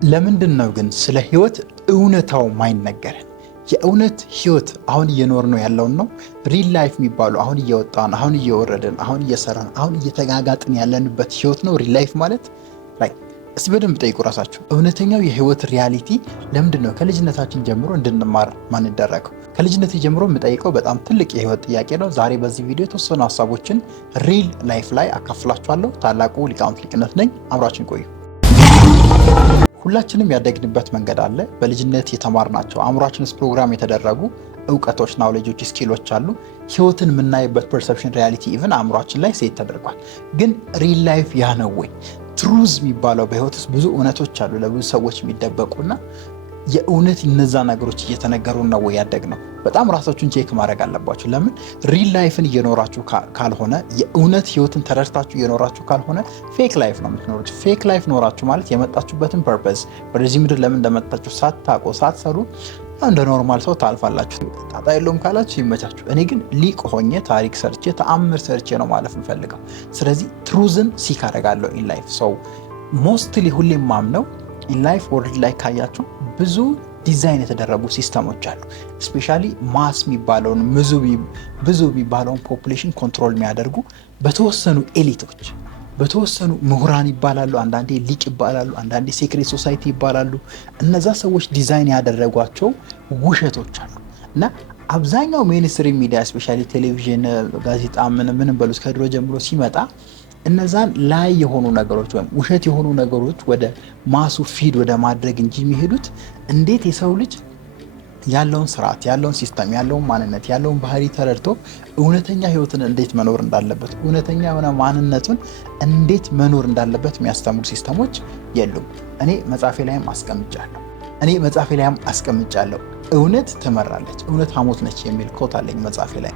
ለምንድነው ግን ስለ ህይወት እውነታው ማይነገረን? የእውነት ህይወት አሁን እየኖርነው ያለውን ነው። ሪል ላይፍ የሚባሉ አሁን እየወጣን አሁን እየወረድን አሁን እየሰራን አሁን እየተጋጋጥን ያለንበት ህይወት ነው ሪል ላይፍ ማለት። እስቲ በደንብ ጠይቁ ራሳችሁ። እውነተኛው የህይወት ሪያሊቲ ለምንድነው ከልጅነታችን ጀምሮ እንድንማር ማንደረገው? ከልጅነት ጀምሮ የምጠይቀው በጣም ትልቅ የህይወት ጥያቄ ነው። ዛሬ በዚህ ቪዲዮ የተወሰኑ ሀሳቦችን ሪል ላይፍ ላይ አካፍላችኋለሁ። ታላቁ ሊቃውንት ሊቅነት ነኝ። አብራችን ቆዩ። ሁላችንም ያደግንበት መንገድ አለ። በልጅነት የተማርናቸው አእምሯችን ውስጥ ፕሮግራም የተደረጉ እውቀቶች፣ ናውሌጆች፣ ስኪሎች አሉ። ህይወትን የምናይበት ፐርሰፕሽን፣ ሪያሊቲ ኢቭን አእምሯችን ላይ ሴት ተደርጓል። ግን ሪል ላይፍ ያ ነው ወይ? ትሩዝ የሚባለው በህይወት ውስጥ ብዙ እውነቶች አሉ ለብዙ ሰዎች የሚደበቁና የእውነት እነዛ ነገሮች እየተነገሩ ነው ወይ ያደግ ነው? በጣም ራሳችሁን ቼክ ማድረግ አለባችሁ። ለምን ሪል ላይፍን እየኖራችሁ ካልሆነ፣ የእውነት ህይወትን ተረድታችሁ እየኖራችሁ ካልሆነ ፌክ ላይፍ ነው የምትኖሩት። ፌክ ላይፍ ኖራችሁ ማለት የመጣችሁበትን ፐርፐዝ፣ ወደዚህ ምድር ለምን እንደመጣችሁ ሳታውቁ ሳትሰሩ እንደ ኖርማል ሰው ታልፋላችሁ። ጣጣ የለውም ካላችሁ ይመቻችሁ። እኔ ግን ሊቅ ሆኜ ታሪክ ሰርቼ ተአምር ሰርቼ ነው ማለፍ እንፈልገው። ስለዚህ ትሩዝን ሲክ አደርጋለሁ ኢን ላይፍ። ሰው ሞስትሊ ሁሌም ማምነው ኢን ላይፍ ወርልድ ላይ ካያችሁ ብዙ ዲዛይን የተደረጉ ሲስተሞች አሉ። ስፔሻሊ ማስ የሚባለውን ብዙ የሚባለውን ፖፑሌሽን ኮንትሮል የሚያደርጉ በተወሰኑ ኤሊቶች፣ በተወሰኑ ምሁራን ይባላሉ፣ አንዳንዴ ሊቅ ይባላሉ፣ አንዳንዴ ሴክሬት ሶሳይቲ ይባላሉ። እነዛ ሰዎች ዲዛይን ያደረጓቸው ውሸቶች አሉ እና አብዛኛው ሜንስትሪም ሚዲያ ስፔሻሊ ቴሌቪዥን፣ ጋዜጣ ምንም በሉት ከድሮ ጀምሮ ሲመጣ እነዛን ላይ የሆኑ ነገሮች ወይም ውሸት የሆኑ ነገሮች ወደ ማሱ ፊድ ወደ ማድረግ እንጂ የሚሄዱት እንዴት የሰው ልጅ ያለውን ስርዓት፣ ያለውን ሲስተም፣ ያለውን ማንነት፣ ያለውን ባህሪ ተረድቶ እውነተኛ ህይወትን እንዴት መኖር እንዳለበት፣ እውነተኛ የሆነ ማንነቱን እንዴት መኖር እንዳለበት የሚያስተምሩ ሲስተሞች የሉም። እኔ መጽሐፌ ላይም አስቀምጫለሁ። እውነት ትመራለች፣ እውነት ሐሞት ነች የሚል ኮት አለኝ መጽሐፌ ላይ።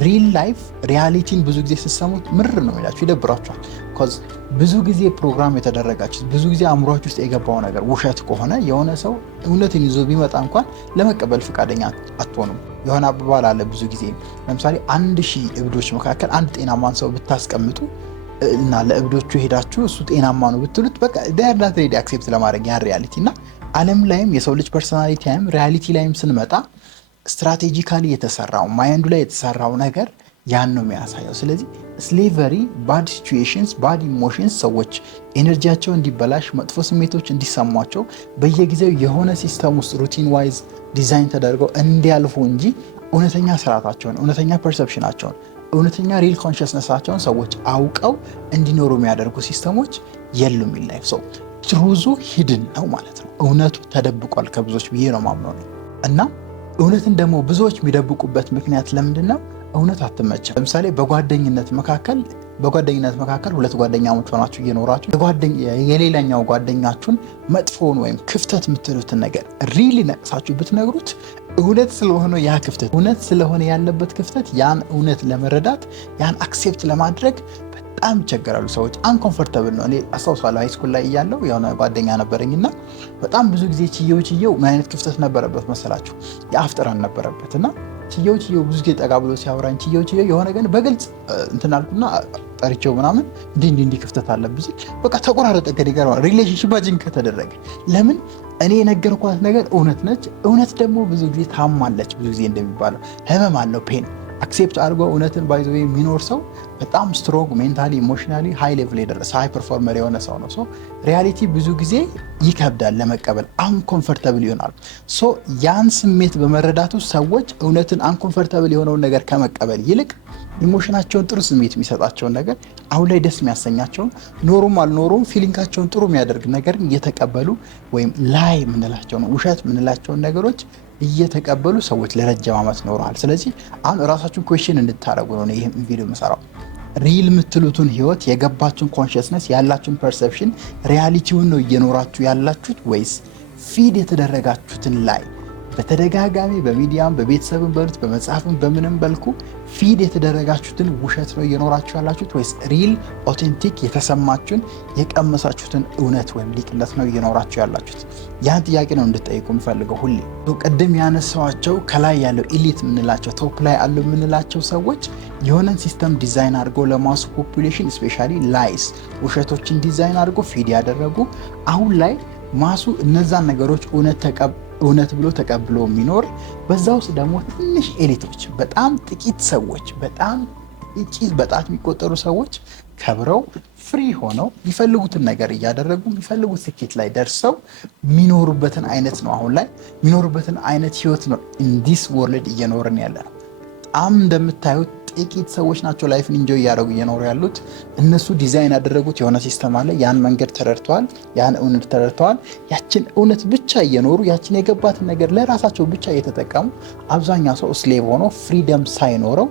ሪል ላይፍ ሪያሊቲን ብዙ ጊዜ ስትሰሙት ምርር ነው የሚላችሁ፣ ይደብራችኋል። ኮዝ ብዙ ጊዜ ፕሮግራም የተደረጋችሁት ብዙ ጊዜ አእምሯችሁ ውስጥ የገባው ነገር ውሸት ከሆነ የሆነ ሰው እውነትን ይዞ ቢመጣ እንኳን ለመቀበል ፈቃደኛ አትሆኑም። የሆነ አባባል አለ ብዙ ጊዜ ለምሳሌ 1000 እብዶች መካከል አንድ ጤናማን ሰው ብታስቀምጡ እና ለእብዶቹ ሄዳችሁ እሱ ጤናማ ነው ብትሉት በቃ ዳያርዳት ሬዲ አክሴፕት ለማድረግ ያን ሪያሊቲ እና ዓለም ላይም የሰው ልጅ ፐርሶናሊቲ ላይም ሪያሊቲ ላይም ስንመጣ ስትራቴጂካሊ የተሰራው ማይንዱ ላይ የተሰራው ነገር ያን ነው የሚያሳየው። ስለዚህ ስሌቨሪ፣ ባድ ሲቹዌሽንስ፣ ባድ ኢሞሽንስ ሰዎች ኤነርጂያቸው እንዲበላሽ፣ መጥፎ ስሜቶች እንዲሰሟቸው በየጊዜው የሆነ ሲስተም ውስጥ ሩቲን ዋይዝ ዲዛይን ተደርገው እንዲያልፉ እንጂ እውነተኛ ስርዓታቸውን፣ እውነተኛ ፐርሰፕሽናቸውን፣ እውነተኛ ሪል ኮንሽስነሳቸውን ሰዎች አውቀው እንዲኖሩ የሚያደርጉ ሲስተሞች የሉም። ላይፍ ሰው ትሩዙ ሂድን ነው ማለት ነው። እውነቱ ተደብቋል ከብዙዎች ብዬ ነው ማምነው እና እውነትን ደግሞ ብዙዎች የሚደብቁበት ምክንያት ለምንድን ነው? እውነት አትመችም። ለምሳሌ በጓደኝነት መካከል ሁለት ጓደኛሞች ሆናችሁ እየኖራችሁ የሌላኛው ጓደኛችሁን መጥፎውን ወይም ክፍተት የምትሉትን ነገር ሪሊ ነቅሳችሁ ብትነግሩት እውነት ስለሆነ ያ ክፍተት እውነት ስለሆነ ያለበት ክፍተት ያን እውነት ለመረዳት ያን አክሴፕት ለማድረግ በጣም ይቸገራሉ ሰዎች። አንኮምፎርተብል ነው። እኔ አስታውሳለሁ ሃይስኩል ላይ እያለሁ የሆነ ጓደኛ ነበረኝና በጣም ብዙ ጊዜ ችየው ምን አይነት ክፍተት ነበረበት መሰላችሁ? የአፍ ጠረን ነበረበት እና ችየው ብዙ ጊዜ ጠጋ ብሎ ሲያወራኝ ችየው የሆነ ግን በግልጽ እንትን አልኩና ጠርቼው ምናምን እንዲህ ክፍተት አለብኝ በቃ ተቆራረጠ። ገዲገር ሪሌሽንሺፓችን ከተደረገ ለምን እኔ የነገርኳት ነገር እውነት ነች። እውነት ደግሞ ብዙ ጊዜ ታማለች። ብዙ ጊዜ እንደሚባለው ህመም አለው፣ ፔን አክሴፕት አድርጎ እውነትን ባይዞ የሚኖር ሰው በጣም ስትሮንግ ሜንታሊ ኢሞሽናሊ ሃይ ሌቭል የደረሰ ሃይ ፐርፎርመር የሆነ ሰው ነው። ሶ ሪያሊቲ ብዙ ጊዜ ይከብዳል ለመቀበል፣ አንኮምፎርተብል ይሆናል። ሶ ያን ስሜት በመረዳቱ ሰዎች እውነትን አንኮምፎርተብል የሆነውን ነገር ከመቀበል ይልቅ ኢሞሽናቸውን ጥሩ ስሜት የሚሰጣቸውን ነገር አሁን ላይ ደስ የሚያሰኛቸውን ኖሩም አልኖሩም ፊሊንጋቸውን ጥሩ የሚያደርግ ነገር እየተቀበሉ ወይም ላይ ምንላቸውን ውሸት ምንላቸውን ነገሮች እየተቀበሉ ሰዎች ለረጅም ዓመት ኖረዋል። ስለዚህ አሁን ራሳችሁን ኩዌስችን እንድታረጉ ነው ይሄን ቪዲዮ የምሰራው። ሪል የምትሉትን ህይወት የገባችሁን ኮንሽስነስ ያላችሁን ፐርሰፕሽን ሪያሊቲውን ነው እየኖራችሁ ያላችሁት ወይስ ፊድ የተደረጋችሁትን ላይ በተደጋጋሚ በሚዲያም በቤተሰብም በሉት በመጽሐፍም በምንም በልኩ ፊድ የተደረጋችሁትን ውሸት ነው እየኖራችሁ ያላችሁት ወይስ ሪል ኦቴንቲክ የተሰማችሁን የቀመሳችሁትን እውነት ወይም ሊቅነት ነው እየኖራችሁ ያላችሁት? ያን ጥያቄ ነው እንድጠይቁ የምፈልገው ሁሌ። ቅድም ያነሳኋቸው ከላይ ያለው ኢሊት የምንላቸው ቶፕ ላይ አሉ የምንላቸው ሰዎች የሆነን ሲስተም ዲዛይን አድርገው ለማሱ ፖፑሌሽን ስፔሻሊ ላይስ ውሸቶችን ዲዛይን አድርገው ፊድ ያደረጉ አሁን ላይ ማሱ እነዛን ነገሮች እውነት ብሎ ተቀብሎ የሚኖር በዛ ውስጥ ደግሞ ትንሽ ኤሊቶች፣ በጣም ጥቂት ሰዎች፣ በጣም ጥቂት በጣት የሚቆጠሩ ሰዎች ከብረው ፍሪ ሆነው የሚፈልጉትን ነገር እያደረጉ የሚፈልጉት ስኬት ላይ ደርሰው የሚኖሩበትን አይነት ነው። አሁን ላይ የሚኖሩበትን አይነት ህይወት ነው ኢንዲስ ወርልድ እየኖርን ያለ ነው። በጣም እንደምታዩት ጥቂት ሰዎች ናቸው ላይፍን ኢንጆይ እያደረጉ እየኖሩ ያሉት። እነሱ ዲዛይን ያደረጉት የሆነ ሲስተም አለ። ያን መንገድ ተረድተዋል፣ ያን እውነት ተረድተዋል። ያችን እውነት ብቻ እየኖሩ ያችን የገባትን ነገር ለራሳቸው ብቻ እየተጠቀሙ አብዛኛው ሰው ስሌቭ ሆኖ ፍሪደም ሳይኖረው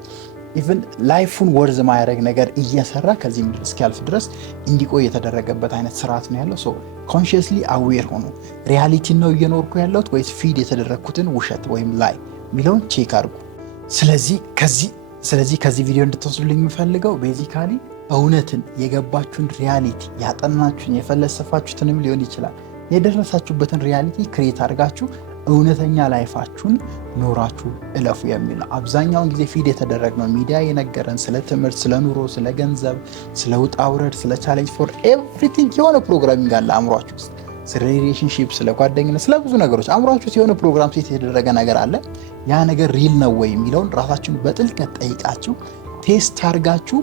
ኢቭን ላይፉን ወርዝ ማያደረግ ነገር እየሰራ ከዚህ ምድር እስኪያልፍ ድረስ እንዲቆይ የተደረገበት አይነት ስርዓት ነው ያለው። ሶ ኮንሽስሊ አዌር ሆኖ ሪያሊቲን ነው እየኖርኩ ያለሁት ወይስ ፊድ የተደረግኩትን ውሸት ወይም ላይ የሚለውን ቼክ አድርጉ። ስለዚህ ከዚህ ቪዲዮ እንድትወስዱልኝ የምፈልገው ቤዚካሊ እውነትን የገባችሁን ሪያሊቲ ያጠናችሁን የፈለሰፋችሁትንም ሊሆን ይችላል የደረሳችሁበትን ሪያሊቲ ክሬት አድርጋችሁ እውነተኛ ላይፋችሁን ኖራችሁ እለፉ የሚል ነው። አብዛኛውን ጊዜ ፊድ የተደረግነው ሚዲያ የነገረን ስለ ትምህርት፣ ስለ ኑሮ፣ ስለ ገንዘብ፣ ስለ ውጣ ውረድ፣ ስለ ቻሌንጅ ፎር ኤቭሪቲንግ የሆነ ፕሮግራሚንግ አለ አእምሯችሁ ውስጥ፣ ስለ ሪሌሽንሺፕ፣ ስለ ጓደኝነት፣ ስለ ብዙ ነገሮች አእምሯችሁ ውስጥ የሆነ ፕሮግራም ሴት የተደረገ ነገር አለ። ያ ነገር ሪል ነው ወይ የሚለውን ራሳችሁን በጥልቀት ጠይቃችሁ ቴስት አድርጋችሁ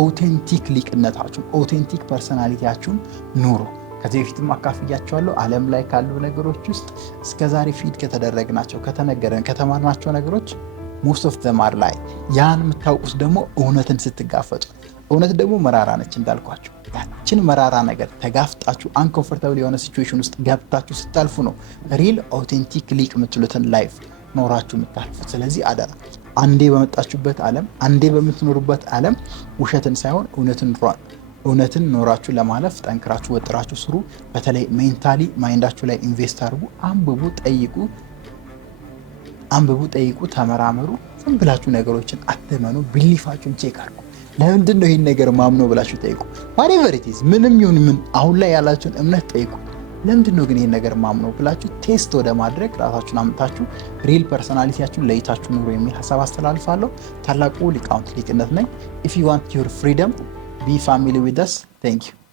ኦቴንቲክ ሊቅነታችሁን ኦቴንቲክ ፐርሰናሊቲያችሁን ኑሩ። ከዚህ በፊትም አካፍያቸዋለሁ። ዓለም ላይ ካሉ ነገሮች ውስጥ እስከዛሬ ፊድ ከተደረግናቸው ከተነገረን ከተማርናቸው ነገሮች ሞስት ኦፍ ዘም አር ላይ። ያን የምታውቁት ደግሞ እውነትን ስትጋፈጡ። እውነት ደግሞ መራራ ነች እንዳልኳቸው። ያችን መራራ ነገር ተጋፍጣችሁ አንኮምፎርታብል የሆነ ሲቹዌሽን ውስጥ ገብታችሁ ስታልፉ ነው ሪል ኦቴንቲክ ሊቅ የምትሉትን ላይፍ ኖራችሁ የምታልፉት። ስለዚህ አደራ አንዴ በመጣችሁበት ዓለም አንዴ በምትኖሩበት ዓለም ውሸትን ሳይሆን እውነትን ኖራችሁ ለማለፍ ጠንክራችሁ ወጥራችሁ ስሩ። በተለይ ሜንታሊ ማይንዳችሁ ላይ ኢንቨስት አድርጉ። አንብቡ፣ ጠይቁ፣ ተመራመሩ። ዝም ብላችሁ ነገሮችን አትመኑ። ቢሊፋችሁን ቼክ አድርጉ። ለምንድን ነው ይህን ነገር ማምነው ብላችሁ ጠይቁ። ዋትኤቨር ኢት ኢዝ ምንም ይሁን ምን አሁን ላይ ያላችሁን እምነት ጠይቁ። ለምንድን ነው ግን ይህን ነገር ማምነው ብላችሁ ቴስት ወደ ማድረግ ራሳችሁን አምጥታችሁ ሪል ፐርሶናሊቲያችሁን ለይታችሁ ኑሩ የሚል ሀሳብ አስተላልፋለሁ። ታላቁ ሊቃውንት ሊቅነት ነኝ። ኢፍ ዩ ዋንት ዩር ፍሪደም be family with us. Thank you.